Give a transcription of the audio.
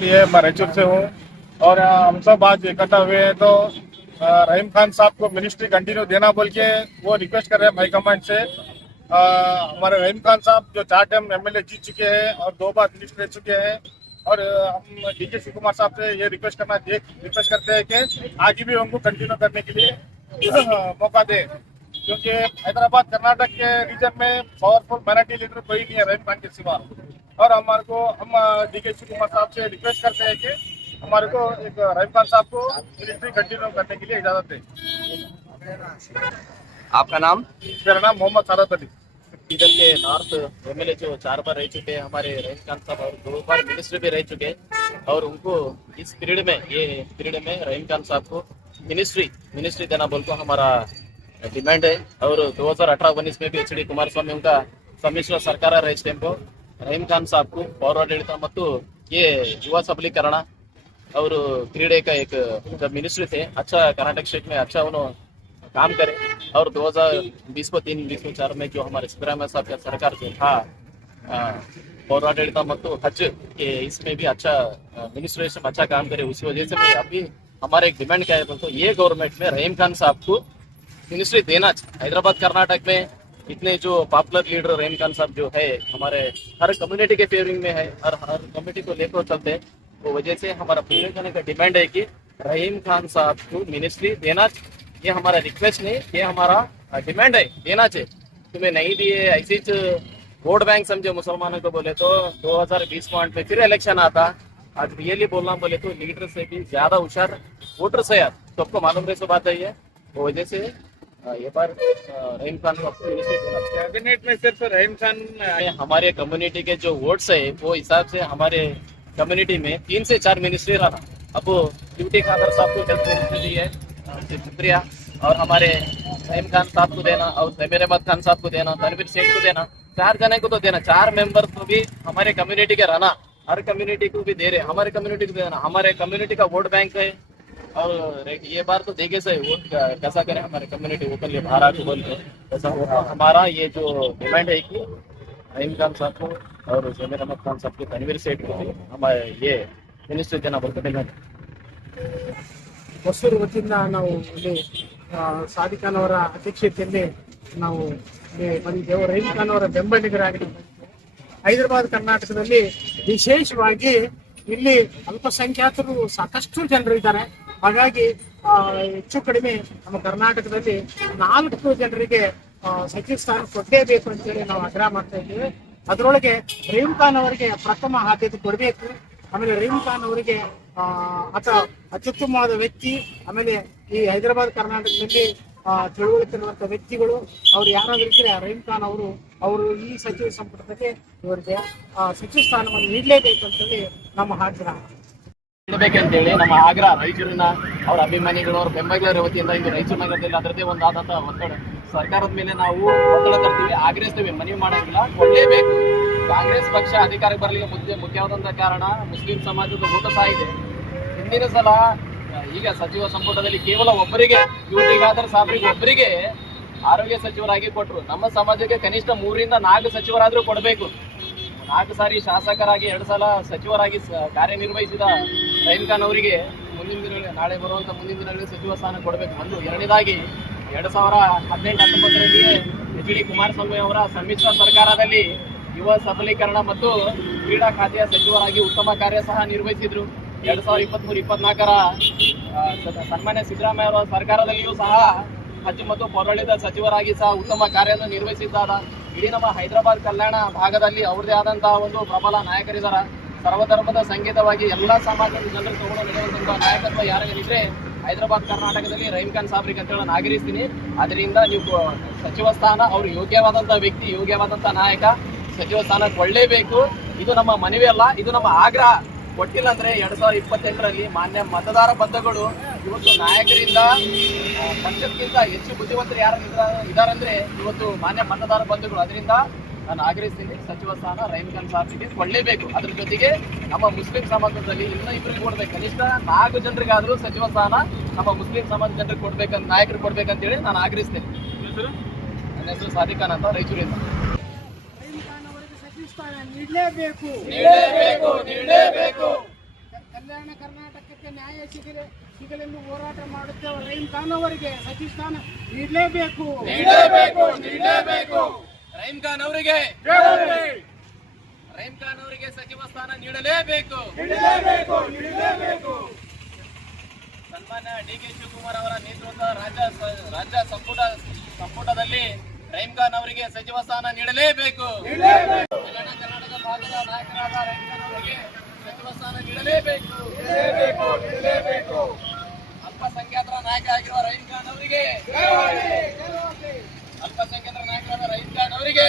लिए मैं रायचूर से हूँ और हम सब आज इकट्ठा हुए हैं तो रहीम खान साहब को मिनिस्ट्री कंटिन्यू देना बोल के वो रिक्वेस्ट कर रहे हैं हाईकमांड से। हमारे रहीम खान साहब जो 4 टाइम एमएलए जीत चुके हैं और 2 बार मिनिस्टर रह चुके हैं और हम डीके शिव कुमार साहब से ये रिक्वेस्ट करते हैं कि आगे भी उनको कंटिन्यू करने के लिए मौका दें, क्योंकि हैदराबाद कर्नाटक के रीजन में पावरफुल माइनॉरिटी लीडर कोई नहीं है रहीम खान के सिवा। और हम डीके शिव कुमार साहब से रिक्वेस्ट करते हैं कि हमारे को एक रहीम खान साहब को मिनिस्ट्री कंटिन्यू करने के लिए इजाजत दें। आपका नाम? मेरा नाम मोहम्मद सारत अली। इधर के नॉर्थ एमएलए जो 4 बार रह चुके हैं हमारे रहीम खान साहब और 2 बार मिनिस्टर भी रह चुके हैं और उनको इस पीरियड में रहीम खान साहब को मिनिस्ट्री देना बोल को हमारा डिमांड है। और 2018-19 में भी एच डी कुमारस्वामी उनका ಸಮ್ಮಿಶ್ರ ಸರ್ಕಾರ ರೈಸ್ ಟೈಮ್ಗೂ ರಹೀಂ ಖಾನ್ साहब को ಪೌರಾಡಳಿತ ಮತ್ತು ये युवा सबलीकरण और क्रीडे का एक जब मिनिस्ट्री थे अच्छा कर्नाटक स्टेट में अच्छा उन्होंने काम करे। और 2023-2024 में जो हमारे सिद्धरामैया साहब का सरकार जो था पौराडಳಿತ ಮತ್ತು हज के इसमें भी अच्छा मिनिस्ट्रेशन अच्छा काम करे। उसी वजह से मैं अभी हमारे एक डिमांड क्या है तो ये गवर्नमेंट में रहीम खान साहब को मिनिस्ट्री देना चाहिए। हैदराबाद कर्नाटक में इतने जो पॉपुलर लीडर रहीम खान साहब जो है हमारे हर कम्युनिटी के फेवरिंग में है और हर कम्युनिटी को लेकर चलते हैं। तो वजह से हमारा पूरे करने का डिमांड है कि रहीम खान साहब को मिनिस्ट्री देना चाहिए। ये हमारा रिक्वेस्ट नहीं, ये हमारा डिमांड है, देना चाहिए। तुम्हें नहीं दिए ऐसे वोट बैंक समझे मुसलमानों को बोले तो 2020 में फिर इलेक्शन आता। आज रियली बोलना बोले तो लीडर से भी ज्यादा होशियार वोटर से यार तो आपको मालूम रहे बात है ये। वो वजह से ये बार रहीम खान को कैबिनेट में सिर्फ रहीम खान हमारे कम्युनिटी के जो वोट्स है वो हिसाब से हमारे कम्युनिटी में 3 से 4 मिनिस्ट्री रहा। अब ड्यूटी खादर साहब को हेल्थ मिनिस्ट्री दी है शुक्रिया और हमारे रहीम खान साहब को देना और जमीर अहमद खान साहब को देना, तनवीर सेठ को देना, 4 जने को तो देना। 4 मेंबर को भी हमारे कम्युनिटी के रहना, हर कम्युनिटी को भी दे रहे, हमारे कम्युनिटी को देना। हमारे कम्युनिटी का वोट बैंक है और ये बार तो देखे से वोट कैसा करें हमारे कम्युनिटी ओपन लिए बाहर आके बोल ऐसा होगा। हमारा ये जो डिमांड है कि रहीम खान साहब को और जमीर अहमद खान साहब को, तनवीर सेठ को भी हमारे ये मिनिस्ट्री देना बोलते डिमांड। ಹೊಸೂರು ವತಿಯಿಂದ ನಾವು ಇಲ್ಲಿ ಸಾದಿಕ್ ಖಾನ್ ಅವರ ಅಧ್ಯಕ್ಷತೆಯಲ್ಲಿ ನಾವು ಬಂದಿದ್ದೇವೆ. ರಹೀಂ ಖಾನ್ ಅವರ ಬೆಂಬಲಿಗರಾಗಿ ಹೈದರಾಬಾದ್ ಕರ್ನಾಟಕದಲ್ಲಿ ವಿಶೇಷವಾಗಿ ಇಲ್ಲಿ ಅಲ್ಪಸಂಖ್ಯಾತರು ಸಾಕಷ್ಟು ಜನರು ಇದ್ದಾರೆ. ಹಾಗಾಗಿ ಹೆಚ್ಚು ಕಡಿಮೆ ನಮ್ಮ ಕರ್ನಾಟಕದಲ್ಲಿ 4 ಜನರಿಗೆ ಸಚಿವ ಸ್ಥಾನ ಕೊಡಲೇಬೇಕು ಅಂತೇಳಿ ನಾವು ಆಗ್ರಹ ಮಾಡ್ತಾ ಇದ್ದೇವೆ. ಅದರೊಳಗೆ ರಹೀಂ ಖಾನ್ ಅವರಿಗೆ ಪ್ರಥಮ ಆದ್ಯತೆ ಕೊಡಬೇಕು. ಆಮೇಲೆ ರಹೀಂ ಖಾನ್ ಅವರಿಗೆ ಆತ ಅತ್ಯುತ್ತಮವಾದ ವ್ಯಕ್ತಿ. ಆಮೇಲೆ ಈ ಹೈದರಾಬಾದ್ ಕರ್ನಾಟಕದಲ್ಲಿ ತಿಳುವಳಿಕೆ ಇರುವಂತ ವ್ಯಕ್ತಿಗಳು ಅವ್ರು ಯಾರಾದ್ರೂ ಇದ್ರೆ ರಹೀಂ ಖಾನ್ ಅವರು ಈ ಸಚಿವ ಸಂಪುಟದಲ್ಲಿ ಇವರಿಗೆ ಸಚಿವ ಸ್ಥಾನವನ್ನು ನೀಡಲೇಬೇಕು ಅಂತೇಳಿ ನಮ್ಮ ಆಗ್ರಹ. ಬೇಕಂತೇಳಿ ನಮ್ಮ ಆಗ್ರಹ ರಾಯಚೂರಿನ ಅವರ ಅಭಿಮಾನಿಗಳು ಅವರ ಬೆಂಬಲಿಗರ ವತಿಯಿಂದ ಇಂದು ರಾಯಚೂರು ನಗರದಲ್ಲಿ ಅದರದೇ ಒಂದು ಆದಂತಹ ಒತ್ತಡ ಸರ್ಕಾರದ ಮೇಲೆ ನಾವು ಒತ್ತಡ ತರ್ತೀವಿ, ಆಗ್ರಹಿಸ್ತೀವಿ, ಮನವಿ ಮಾಡೋಂಗಿಲ್ಲ, ಕೊಡಲೇಬೇಕು. ಕಾಂಗ್ರೆಸ್ ಪಕ್ಷ ಅಧಿಕಾರಕ್ಕೆ ಬರಲಿಕ್ಕೆ ಮುಖ್ಯವಾದಂತಹ ಕಾರಣ ಮುಸ್ಲಿಂ ಸಮಾಜದ ಊಟ ಸಹ ಇದೆ. ಹಿಂದಿನ ಸಲ ಈಗ ಸಚಿವ ಸಂಪುಟದಲ್ಲಿ ಕೇವಲ ಒಬ್ಬರಿಗೆ ಯುಟಿಗಾದರ್ ಸಾಬ್ರಿಗೆ ಒಬ್ಬರಿಗೆ ಆರೋಗ್ಯ ಸಚಿವರಾಗಿ ಕೊಟ್ಟರು. ನಮ್ಮ ಸಮಾಜಕ್ಕೆ ಕನಿಷ್ಠ 3 ರಿಂದ 4 ಸಚಿವರಾದ್ರೂ ಕೊಡಬೇಕು. 4 ಸಾರಿ ಶಾಸಕರಾಗಿ 2 ಸಲ ಸಚಿವರಾಗಿ ಕಾರ್ಯನಿರ್ವಹಿಸಿದ ರಹೀಂ ಖಾನ್ ಅವರಿಗೆ ಮುಂದಿನ ದಿನಗಳಲ್ಲಿ ನಾಳೆ ಬರುವಂತ ಮುಂದಿನ ದಿನಗಳಲ್ಲಿ ಸಚಿವ ಸ್ಥಾನ ಕೊಡಬೇಕು. ಒಂದು ಎರಡನೇದಾಗಿ 2018-19ರಲ್ಲಿ ಎಚ್ ಡಿ ಕುಮಾರಸ್ವಾಮಿ ಅವರ ಸಮ್ಮಿಶ್ರ ಸರ್ಕಾರದಲ್ಲಿ ಯುವ ಸಬಲೀಕರಣ ಮತ್ತು ಕ್ರೀಡಾ ಖಾತೆಯ ಸಚಿವರಾಗಿ ಉತ್ತಮ ಕಾರ್ಯ ಸಹ ನಿರ್ವಹಿಸಿದ್ರು. 2023-24ರ ಸನ್ಮಾನ್ಯ ಸಿದ್ದರಾಮಯ್ಯ ಅವರ ಸರ್ಕಾರದಲ್ಲಿಯೂ ಸಹ ಹಜ್ ಮತ್ತು ಪೌರಾಡಳಿತ ಸಚಿವರಾಗಿ ಸಹ ಉತ್ತಮ ಕಾರ್ಯವನ್ನು ನಿರ್ವಹಿಸಿದ್ದಾರೆ. ಇಡೀ ನಮ್ಮ ಹೈದರಾಬಾದ್ ಕಲ್ಯಾಣ ಭಾಗದಲ್ಲಿ ಅವ್ರದೇ ಆದಂತಹ ಒಂದು ಪ್ರಬಲ ನಾಯಕರಿದ್ದಾರೆ. ಸರ್ವಧರ್ಮದ ಸಂಗೀತವಾಗಿ ಎಲ್ಲ ಸಮಾಜದ ಜನರು ತಗೊಂಡು ನಡೆಯುವಂತಹ ನಾಯಕತ್ವ ಯಾರಿದ್ರೆ ಹೈದರಾಬಾದ್ ಕರ್ನಾಟಕದಲ್ಲಿ ರಹೀಂ ಖಾನ್ ಸಾಬ್ರಿಗೆ ಅಂತ ಹೇಳಿ ಆಗಿರಿಸ್ತೀನಿ. ಅದರಿಂದ ನೀವು ಸಚಿವ ಸ್ಥಾನ ಅವರು ಯೋಗ್ಯವಾದಂತಹ ವ್ಯಕ್ತಿ, ಯೋಗ್ಯವಾದಂತಹ ನಾಯಕ, ಸಚಿವ ಸ್ಥಾನ ಕೊಳ್ಳೇಬೇಕು. ಇದು ನಮ್ಮ ಮನವಿ ಅಲ್ಲ, ಇದು ನಮ್ಮ ಆಗ್ರಹ. ಕೊಟ್ಟಿಲ್ಲ ಅಂದ್ರೆ 2028ರಲ್ಲಿ ಮಾನ್ಯ ಮತದಾರ ಬಂಧುಗಳು ಇವತ್ತು ನಾಯಕರಿಂದ ಪಕ್ಷಕ್ಕಿಂತ ಹೆಚ್ಚು ಬುದ್ಧಿವಂತರು ಯಾರು ಇದಾರಂದ್ರೆ ಇವತ್ತು ಮಾನ್ಯ ಮತದಾರ ಬಂಧುಗಳು. ಅದರಿಂದ ನಾನು ಆಗ್ರಹಿಸ್ತೀನಿ, ಸಚಿವ ಸ್ಥಾನ ರಹೀಂ ಖಾನ್ ಸಾಬ್ರಿಗೆ ಕೊಳ್ಳೇಬೇಕು. ಅದ್ರ ಜೊತೆಗೆ ನಮ್ಮ ಮುಸ್ಲಿಂ ಸಮಾಜದಲ್ಲಿ ಇನ್ನೂ ಇಬ್ಬರಿಗೆ ಕೊಡ್ಬೇಕು, ಕನಿಷ್ಠ 4 ಜನರಿಗಾದ್ರೂ ಸಚಿವ ಸ್ಥಾನ ನಮ್ಮ ಮುಸ್ಲಿಂ ಸಮಾಜ ಜನರಿಗೆ ಕೊಡ್ಬೇಕಂತ, ನಾಯಕರು ಕೊಡ್ಬೇಕಂತೇಳಿ ನಾನು ಆಗ್ರಹಿಸ್ತೇನೆ. ನನ್ನ ಹೆಸರು ಸಾದಿಕ್ ಖಾನ್ ಅಂತ, ರಾಯಚೂರಿಂದ. ನೀಡಲೇಬೇಕು. ಕಲ್ಯಾಣ ಕರ್ನಾಟಕಕ್ಕೆ ನ್ಯಾಯ ಸಿಗಲೆಂದು ಹೋರಾಟ ಮಾಡುತ್ತೇವೆ. ರಹೀಂ ಖಾನ್ ಅವರಿಗೆ ಸಚಿವ ಸ್ಥಾನ ನೀಡಲೇಬೇಕು. ರಹೀಂ ಖಾನ್ ಅವರಿಗೆ ಸಚಿವ ಸ್ಥಾನ ನೀಡಲೇಬೇಕು. ಸನ್ಮಾನ್ಯ ಡಿ.ಕೆ. ಶಿವಕುಮಾರ್ ಅವರ ನೇತೃತ್ವದ ರಾಜ್ಯ ಸಂಪುಟದಲ್ಲಿ ರಹೀಂ ಖಾನ್ ಅವರಿಗೆ ಸಚಿವ ಸ್ಥಾನ ನೀಡಲೇಬೇಕು. ಕಲ್ಯಾಣ ಕರ್ನಾಟಕ ಭಾಗದ ನಾಯಕರಾದ ರಹೀಂ ಖಾನ್ ಅವರಿಗೆ ಸಚಿವ ಸ್ಥಾನ ನೀಡಲೇಬೇಕು. ಅಲ್ಪಸಂಖ್ಯಾತರ ನಾಯಕ ಆಗಿರುವ ರಹೀಂ ಖಾನ್ ಅವರಿಗೆ ಅಲ್ಪಸಂಖ್ಯಾತರ ನಾಯಕರಾದ ರಹೀಂ ಖಾನ್ ಅವರಿಗೆ